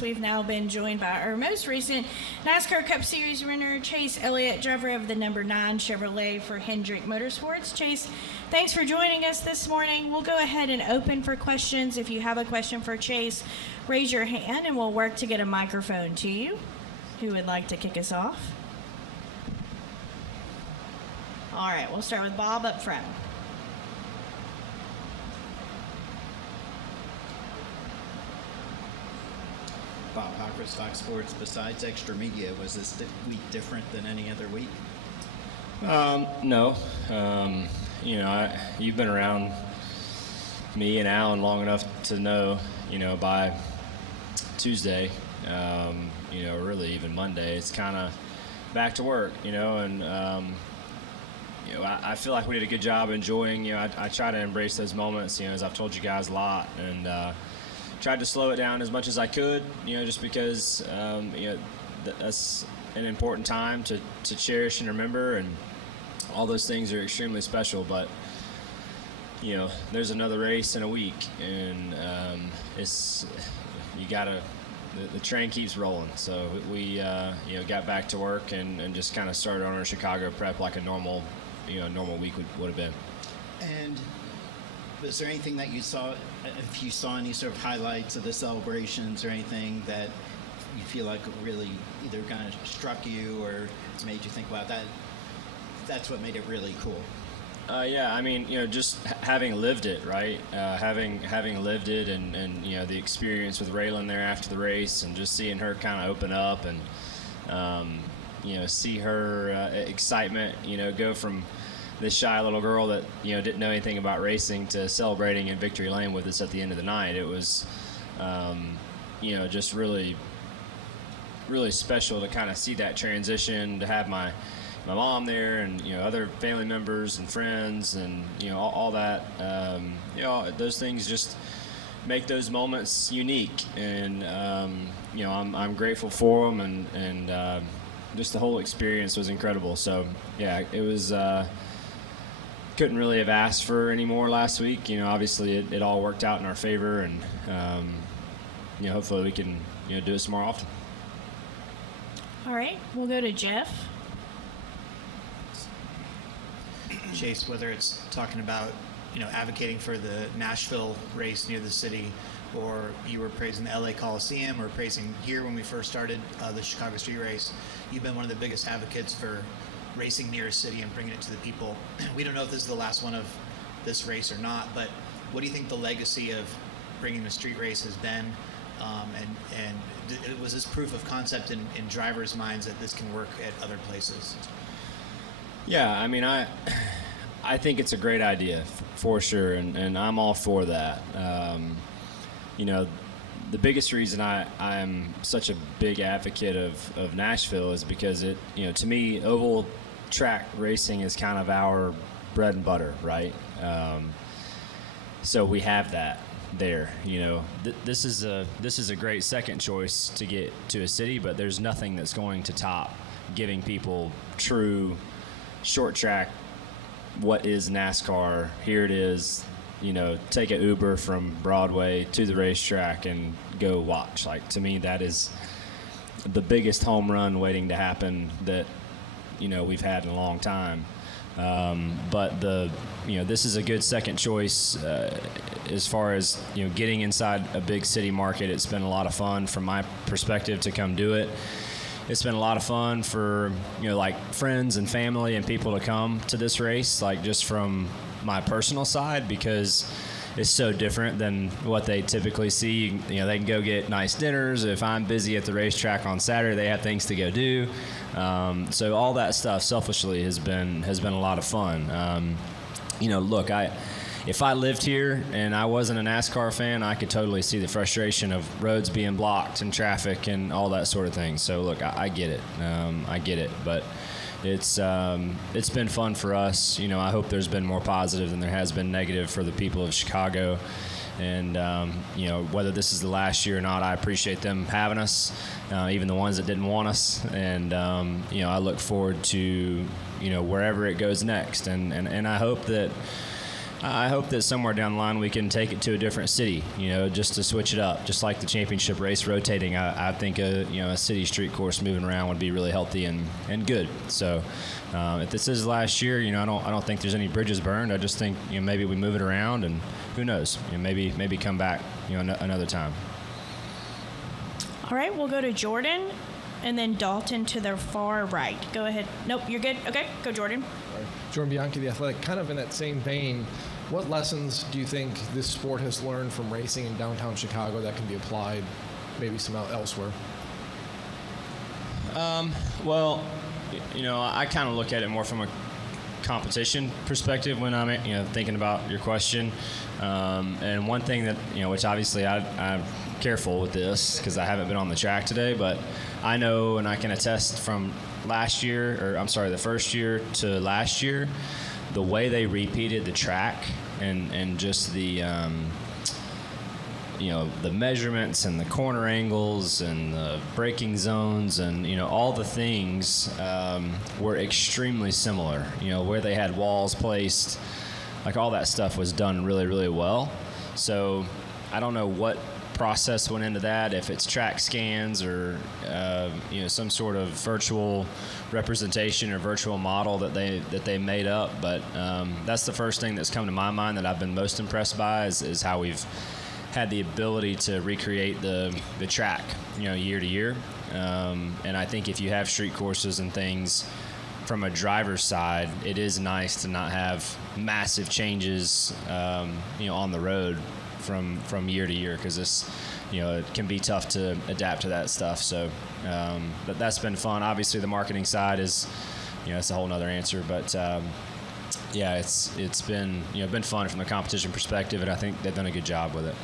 We've now been joined by our most recent NASCAR Cup Series winner, Chase Elliott, driver of the number 9 Chevrolet for Hendrick Motorsports. Chase, thanks for joining us this morning. We'll go ahead and open for questions. If you have a question for Chase, raise your hand and we'll work to get a microphone to you. Who would like to kick us off? All right, we'll start with Bob up front. Bob Hocker, Fox Sports. Besides extra media, was this week different than any other week? No. You've been around me and Alan long enough to know, by Tuesday, really even Monday, it's kind of back to work, and I feel like we did a good job enjoying. I try to embrace those moments, as I've told you guys a lot, and tried to slow it down as much as I could, just because, that's an important time to cherish and remember, and all those things are extremely special. But, there's another race in a week, and the train keeps rolling. So we got back to work and just kind of started on our Chicago prep like a normal week would have been. And was there anything that you saw, if you saw any sort of highlights of the celebrations or anything that you feel like really either kind of struck you or made you think, wow, that's what made it really cool? Just having lived it, right? Having lived it and the experience with Raylan there after the race, and just seeing her kind of open up and, see her excitement, go from this shy little girl that didn't know anything about racing to celebrating in victory lane with us at the end of the night. It was just really special to kind of see that transition, to have my mom there and other family members and friends and all that. Those things just make those moments unique, and I'm grateful for them, and just the whole experience was incredible. So yeah, it was couldn't really have asked for any more last week. Obviously it all worked out in our favor, and hopefully we can do it some more often. All right, we'll go to Jeff. Chase, whether it's talking about advocating for the Nashville race near the city, or you were praising the LA Coliseum, or praising here when we first started the Chicago Street Race, you've been one of the biggest advocates for racing near a city and bringing it to the people. We don't know if this is the last one of this race or not, but what do you think the legacy of bringing the street race has been? And was this proof of concept in drivers' minds that this can work at other places? Yeah, I think it's a great idea for sure, and I'm all for that. The biggest reason I'm such a big advocate of Nashville is because it, to me, oval track racing is kind of our bread and butter, right? So we have that there. This is a great second choice to get to a city, but there's nothing that's going to top giving people true short track. What is NASCAR? Here it is. Take an Uber from Broadway to the racetrack and go watch. Like, to me, that is the biggest home run waiting to happen that we've had in a long time. But this is a good second choice as far as getting inside a big city market. It's been a lot of fun from my perspective to come do it. It's been a lot of fun for friends and family and people to come to this race, like just from my personal side, because it's so different than what they typically see. They can go get nice dinners. If I'm busy at the racetrack on Saturday, they have things to go do. So all that stuff, selfishly, has been a lot of fun. Look, if I lived here and I wasn't a NASCAR fan, I could totally see the frustration of roads being blocked and traffic and all that sort of thing. So look, I get it. But it's been fun for us. I hope there's been more positive than there has been negative for the people of Chicago. And whether this is the last year or not, I appreciate them having us, even the ones that didn't want us. And I look forward to wherever it goes next. And I hope that I hope that somewhere down the line we can take it to a different city, just to switch it up. Just like the championship race rotating, I think a city street course moving around would be really healthy and good. So if this is last year, I don't think there's any bridges burned. I just think maybe we move it around, and who knows, maybe come back another time. All right, we'll go to Jordan, and then Dalton to the far right. Go ahead. Nope, you're good. Okay, go Jordan. Jordan Bianchi, The Athletic. Kind of in that same vein, what lessons do you think this sport has learned from racing in downtown Chicago that can be applied maybe elsewhere? Well, I kind of look at it more from a competition perspective when I'm thinking about your question. And one thing that which obviously I'm careful with this because I haven't been on the track today, but I know and I can attest from the first year to last year, the way they repeated the track and just the the measurements and the corner angles and the braking zones and all the things were extremely similar. Where they had walls placed, like all that stuff was done really, really well. So I don't know what process went into that, if it's track scans or some sort of virtual representation or virtual model that they made up, but that's the first thing that's come to my mind that I've been most impressed by is how we've had the ability to recreate the track year to year, and I think if you have street courses and things from a driver's side, it is nice to not have massive changes on the road from year to year, because this it can be tough to adapt to that stuff. So but that's been fun. Obviously the marketing side is it's a whole nother answer, but it's been been fun from the competition perspective, and I think they've done a good job with it.